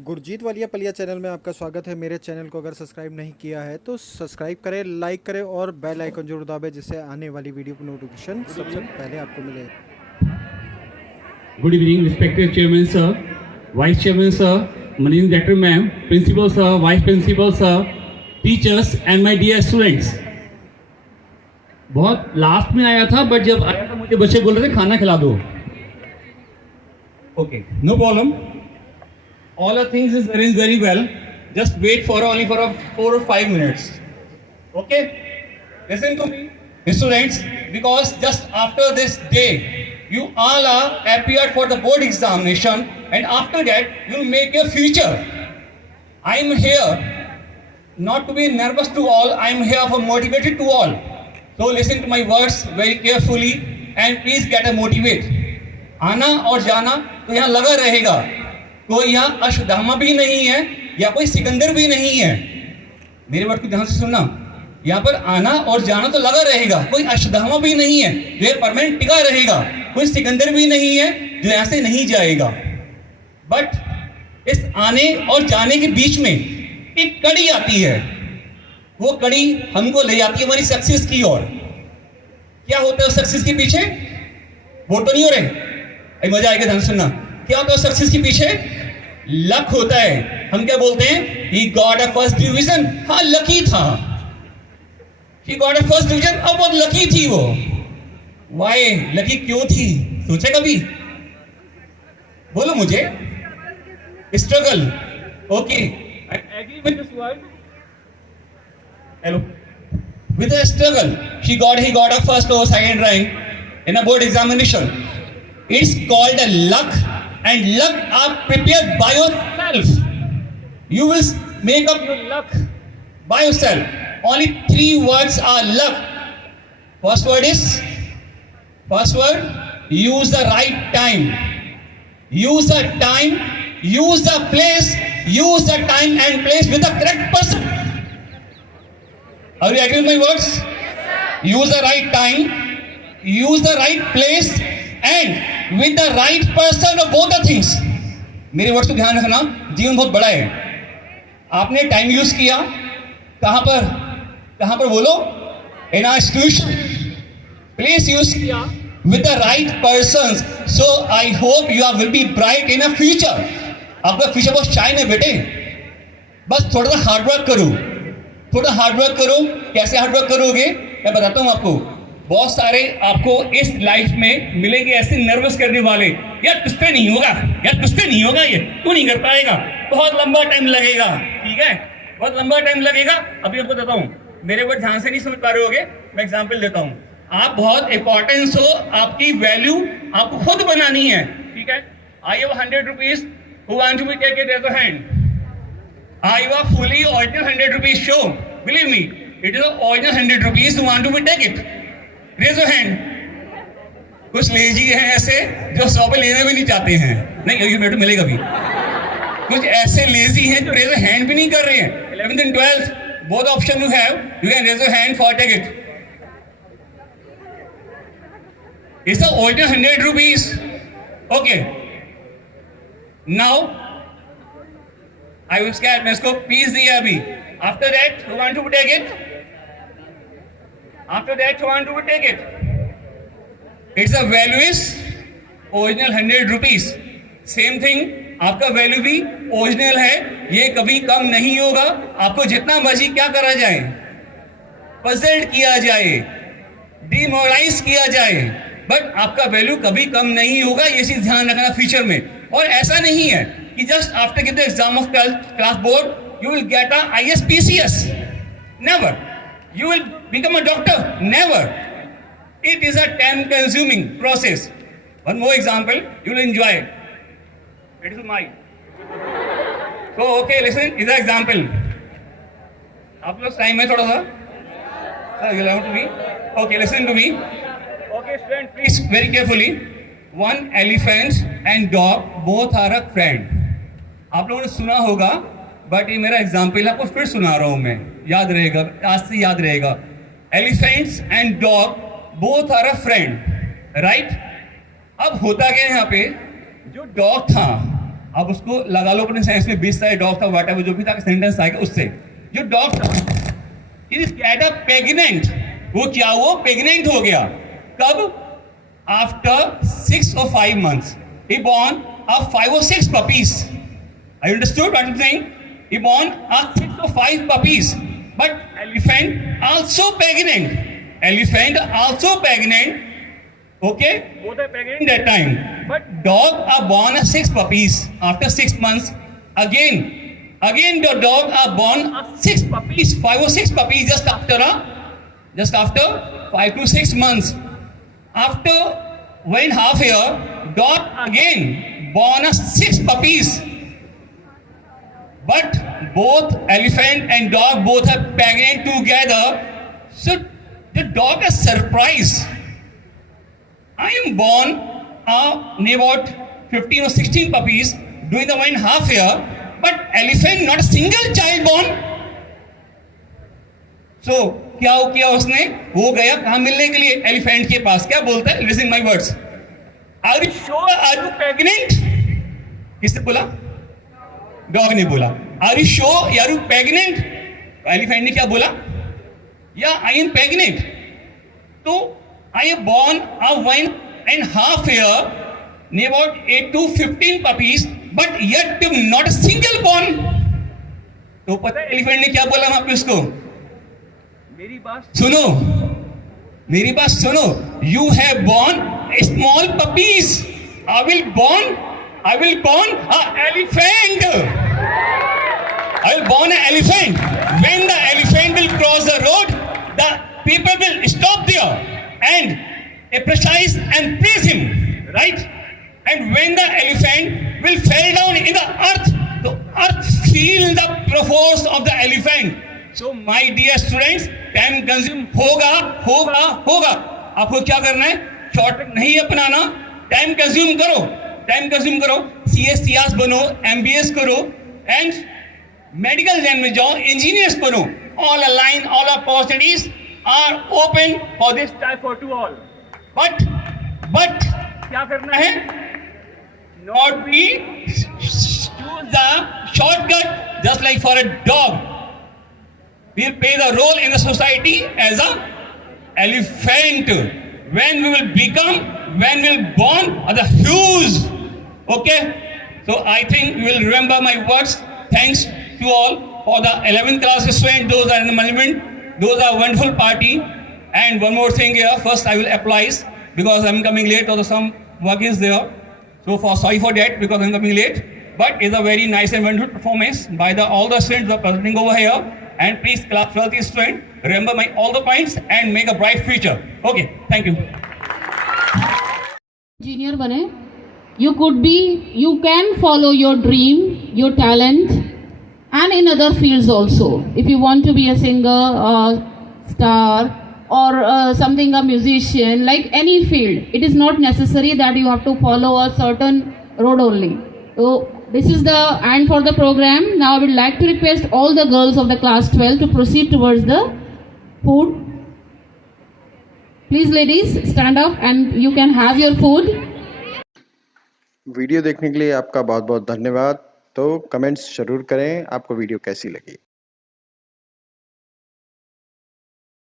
Gurjeet Walia Palia channel में आपका स्वागत है। मेरे चैनल को अगर सब्सक्राइब नहीं किया है तो सब्सक्राइब करें, लाइक करें और बेल आइकन जरूर दबाएं जिससे आने वाली वीडियो की नोटिफिकेशन सबसे पहले आपको मिले। Good evening, respected Chairman Sir, Vice Chairman Sir, Managing Director Ma'am, Principal Sir, Vice Principal Sir, teachers and my dear students. बहुत लास्ट में आया था बट जब आया था मुझे बच्चे बोल रहे थे खाना खिला दो. Okay, no problem. All the things is arranged very well. Just wait for only for 4 or 5 minutes. Okay? Listen to me, students, because just after this day, you all are appeared for the board examination, and after that, you will make your future. I am here not to be nervous to all. I am here for motivated to all. So listen to my words very carefully and please get a motivate. आना और जाना तो यहाँ लगा रहेगा. कोई यहाँ अश्वत्थामा भी नहीं है या कोई सिकंदर भी नहीं है. मेरे वर्ड को ध्यान से सुनना. यहाँ पर आना और जाना तो लगा रहेगा. कोई अश्वत्थामा भी नहीं है जो ये परमानेंट टिका रहेगा. कोई सिकंदर भी नहीं है जो ऐसे नहीं जाएगा. बट इस आने और जाने के बीच में एक कड़ी आती है. वो कड़ी हमको ले जाती है हमारी सक्सेस की ओर. क्या होता है सक्सेस के पीछे? वो तो नहीं हो रहे, मजा आएगा, ध्यान सुनना. क्या होता है सक्सेस के पीछे? लक होता है. हम क्या बोलते हैं? He got a first division. हाँ, लकी था. He got a first division. अब बहुत लकी थी वो. Why? लकी क्यों थी? सोचे कभी? बोलो मुझे. Struggle. Okay. I agree with this word. Hello. With a struggle, he got a first or second rank in a board examination. It's called a luck, and luck are prepared by yourself. You will make up your luck by yourself. Only 3 words are luck. First word, use the right time. Use the time, use the place, use the time and place with the correct person. Are you agree with my words? Yes, use the right time, use the right place and with the right person of both the things. मेरे words को ध्यान रखना. जीवन बहुत बड़ा है. आपने time use किया कहां पर बोलो? In our institution. Place use किया with the right persons. So I hope you will be bright in a future. आपका फ्यूचर बहुत शाइन है बेटे. बस थोड़ा सा हार्डवर्क करो. कैसे हार्डवर्क करोगे मैं बताता हूं आपको. बहुत सारे आपको इस लाइफ में मिलेंगे ऐसे नर्वस करने वाले. यार तुझसे नहीं होगा, ये तू नहीं कर पाएगा, बहुत लंबा टाइम लगेगा. ठीक है, बहुत लंबा टाइम लगेगा. अभी आपको बताता हूं, मेरे वर्ड ध्यान से नहीं समझ पा रहे होगे. मैं एग्जांपल देता हूं. आप बहुत इंपॉर्टेंस हो, आपकी वैल्यू आपको खुद बनानी है. ठीक है, I have 100 rupees. Who want to take it as a hand? I have fully original 100 rupees show. Believe me, it is a original 100 rupees. You want to take it? Raise your hand. कुछ lazy हैं ऐसे जो 100 पे लेने भी नहीं चाहते हैं. नहीं, ये मेरे को मिलेगा भी. कुछ ऐसे लेजी हैं जो raise your hand भी नहीं कर रहे हैं. 11th and 12th, both option you have. You can raise your hand for take it. It's a original 100 rupees. Okay. Now. I will scan. मैं इसको पीस दिया अभी. After that, who want to take it? It's a value is original 100 rupees. Same thing. आपका value भी original है. ये कभी कम नहीं होगा. आपको जितना मर्जी क्या करा जाए, पजल्ट किया जाए, डिमोरलाइज किया जाए, बट आपका वैल्यू कभी कम नहीं होगा. ये चीज ध्यान रखना फ्यूचर में. और ऐसा नहीं है कि just after get the exam of class board you will get a ISPCS. Never. You will become a doctor. Never. It is a time consuming process. One more example, you will enjoy it. It is mine. So okay, listen, is an example. आप लोग time है थोड़ा सा. You listen to me. Okay, listen to me. Okay, student, please very carefully. One elephant and dog both are a friend. आप लोगों ने सुना होगा बट ये मेरा एग्जाम्पल आपको फिर सुना रहा हूं मैं. याद रहेगा, आज से याद रहेगा. Elephants and dog both are a friend. Right. अब होता क्या है यहाँ पे, जो डॉग था आप उसको लगा लो अपने सेंस में, 20 सारे डॉग था, वाट जो भी था सेंटेंस आएगा उससे। जो डॉग था इट इज कैट प्रेग्नेंट, वो क्या हुआ, प्रेग्नेंट हो गया। कब? After 6 or 5 months he born a 5 or 6 puppies. I understood what I'm saying? He born a 6 or 5 puppies. But elephant also pregnant. Elephant also pregnant. Okay? Both are pregnant that time. But dog are born as 6 puppies. After 6 months, again the dog are born as 6 puppies, 5 or 6 puppies just after 5 to 6 months. After 1.5 year, dog again born as 6 puppies. But both elephant and dog both are pregnant together. So the dog is surprised. I am born near about 15 or 16 puppies during the 1.5 year, but elephant not a single child born. So क्या हो किया उसने? वो गया कहाँ मिलने के लिए? एलिफेंट के पास। क्या बोलता है? Listen my words. Are you sure? Are you pregnant? किसने बोला? डॉग ने बोला। Are you sure? Are you pregnant? Elephant ने क्या बोला? या आई एम प्रेग्नेंट। तो I am born a 1.5 year, near about 8 to 15 puppies, but yet not a single born. तो पता है एलिफेंट ने क्या बोला वहां पे उसको? मेरी बात सुनो, you have born small puppies, I will born elephant. I will born an elephant. When the elephant will cross the road, the people will stop there and appreciate and praise him, right? And when the elephant will fall down in the earth feel the force of the elephant. So my dear students, time consume होगा। आपको क्या करना है? Shortcut नहीं अपनाना, time consume करो, CSCS बनो, MBS करो, एंड मेडिकल लाइन में जाओ, इंजीनियर्स बनो। All align, all opportunities are open for this type for to all. But क्या करना है? Not be choose the shortcut just like for a dog. We will play the role in the society as a elephant. When we will born are the huge. Okay, so I think you will remember my words. Thanks to all for the 11th class students. Those are in the management. Those are wonderful party. And one more thing here. First, I will apply because I'm coming late, or some work is there. So sorry for that because I'm coming late. But it's a very nice and wonderful performance by all the students who are presenting over here. And please clap for the student. Remember all the points and make a bright future. Okay, thank you. Engineer बने, you can follow your dream, your talent, and in other fields also. If you want to be a singer, star, or something, a musician, like any field, it is not necessary that you have to follow a certain road only. So this is the end for the program. Now I would like to request all the girls of the class 12 to proceed towards the food. Please ladies, stand up and you can have your food. Video देखने के लिए आपका बहुत बहुत धन्यवाद। तो comments जरूर करें आपको वीडियो कैसी लगी।